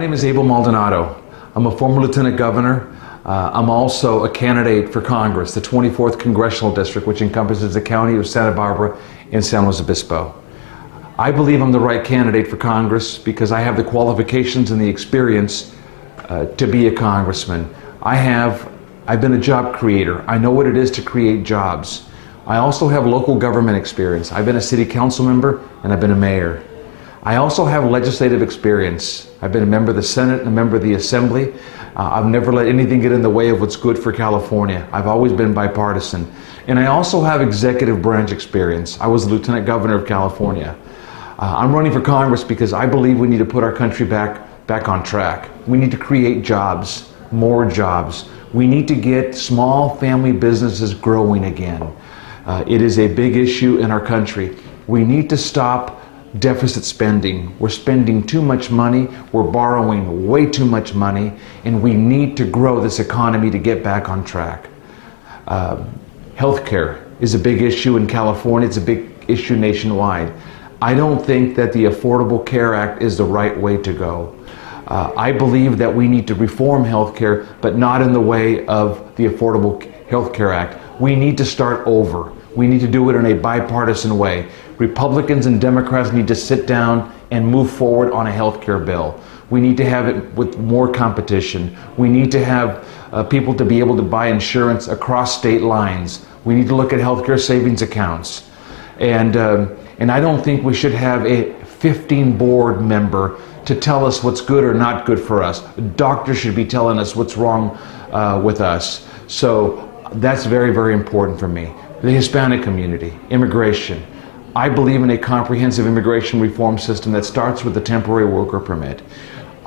My name is Abel Maldonado. I'm a former lieutenant governor. I'm also a candidate for Congress, the 24th Congressional District, which encompasses the county of Santa Barbara and San Luis Obispo. I believe I'm the right candidate for Congress because I have the qualifications and the experience to be a congressman. I've been a job creator. I know what it is to create jobs. I also have local government experience. I've been a city council member and I've been a mayor. I also have legislative experience. I've been a member of the Senate and a member of the Assembly. I've never let anything get in the way of what's good for California. I've always been bipartisan. And I also have executive branch experience. I was the Lieutenant Governor of California. I'm running for Congress because I believe we need to put our country back on track. We need to create jobs, more jobs. We need to get small family businesses growing again. It is a big issue in our country. We need to stop deficit spending. We're spending too much money, we're borrowing way too much money, and we need to grow this economy to get back on track. Healthcare is a big issue in California, it's a big issue nationwide. I don't think that the Affordable Care Act is the right way to go. I believe that we need to reform healthcare, but not in the way of the Affordable Care Act. We need to start over. We need to do it in a bipartisan way. Republicans and Democrats need to sit down and move forward on a health care bill. We need to have it with more competition. We need to have people to be able to buy insurance across state lines. We need to look at health care savings accounts. And I don't think we should have a 15 board member to tell us what's good or not good for us. Doctors should be telling us what's wrong with us. So that's very, very important for me. The Hispanic community, immigration. I believe in a comprehensive immigration reform system that starts with the temporary worker permit.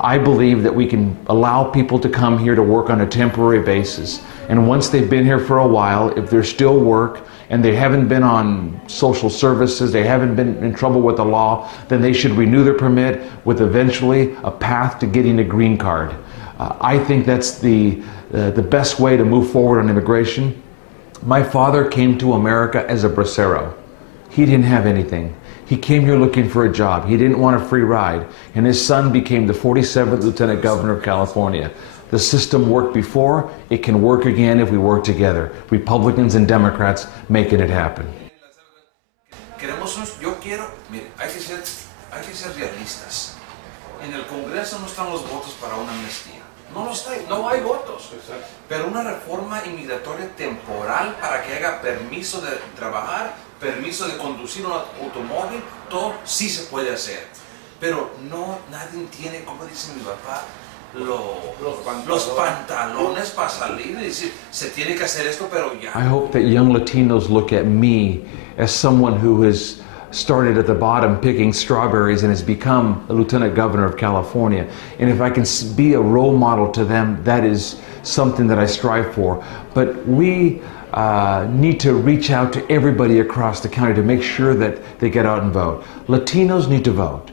I believe that we can allow people to come here to work on a temporary basis. And once they've been here for a while, if there's still work and they haven't been on social services, they haven't been in trouble with the law, then they should renew their permit with eventually a path to getting a green card. I think that's the best way to move forward on immigration. My father came to America as a bracero. He didn't have anything. He came here looking for a job. He didn't want a free ride. And his son became the 47th Lieutenant Governor of California. The system worked before. It can work again if we work together. Republicans and Democrats making it happen. Mire, hay que ser realistas. En el Congreso no están los votos para una amnistía. No hay votos. Pero una reforma inmigratoria temporal para que haya permiso de trabajar, permiso de conducir un automóvil, todo sí se puede hacer. Pero nadie tiene, como dice mi papá, los pantalones para salir y decir, se tiene que hacer esto, pero ya. I hope that young Latinos look at me as someone who has started at the bottom picking strawberries and has become a Lieutenant Governor of California. And if I can be a role model to them, that is something that I strive for. But we need to reach out to everybody across the county to make sure that they get out and vote. Latinos need to vote.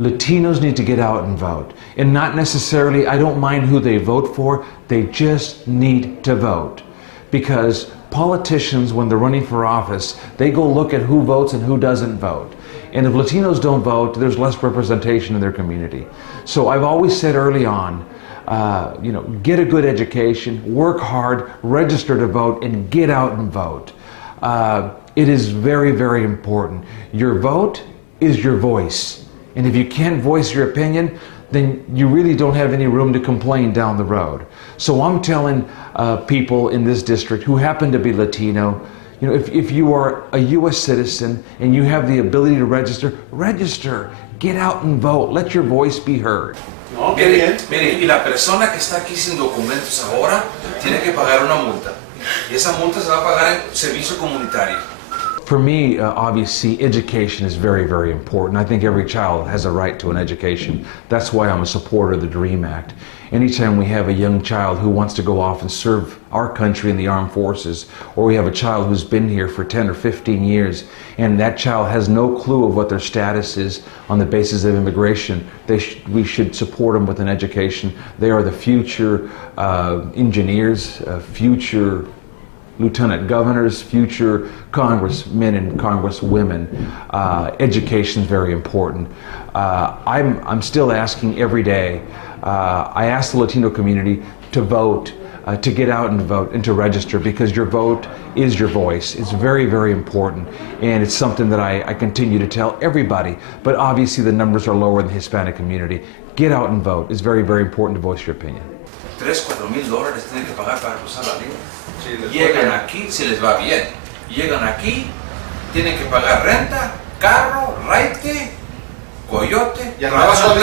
Latinos need to get out and vote. And not necessarily, I don't mind who they vote for, they just need to vote. Because politicians, when they're running for office, they go look at who votes and who doesn't vote. And if Latinos don't vote, there's less representation in their community. So I've always said early on, get a good education, work hard, register to vote, and get out and vote. It is very, very important. Your vote is your voice. And if you can't voice your opinion, then you really don't have any room to complain down the road. So I'm telling people in this district who happen to be Latino, if you are a U.S. citizen and you have the ability to register, get out and vote, let your voice be heard. Mire, y la persona que está aquí sin documentos ahora tiene que pagar una multa. Y esa multa se va a pagar en servicio comunitario. For me, obviously, education is very, very important. I think every child has a right to an education. That's why I'm a supporter of the DREAM Act. Anytime we have a young child who wants to go off and serve our country in the armed forces, or we have a child who's been here for 10 or 15 years, and that child has no clue of what their status is on the basis of immigration, we should support them with an education. They are the future engineers, future lieutenant governors, future congressmen and congresswomen. Education is very important. I'm still asking every day. I ask the Latino community to vote, to get out and vote and to register, because your vote is your voice. It's very, very important, and it's something that I continue to tell everybody, but obviously the numbers are lower in the Hispanic community. Get out and vote. It's very, very important to voice your opinion. $3,000-4,000 tienen que pagar para cruzar la línea. Llegan aquí, si les va bien. Llegan aquí, tienen que pagar renta, carro, raite, coyote. Trabajan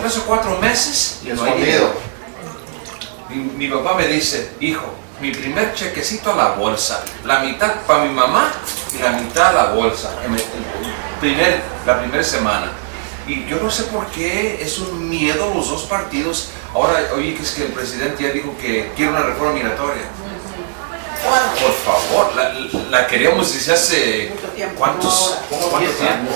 3 o 4 meses y no hay dinero. Mi papá me dice, hijo, mi primer chequecito a la bolsa, la mitad para mi mamá y la mitad a la bolsa, la primera semana. Y yo no sé por qué es un miedo los dos partidos. Ahora oí que es que el presidente ya dijo que quiere una reforma migratoria. Por favor, la queríamos desde hace ¿cuántos tiempos?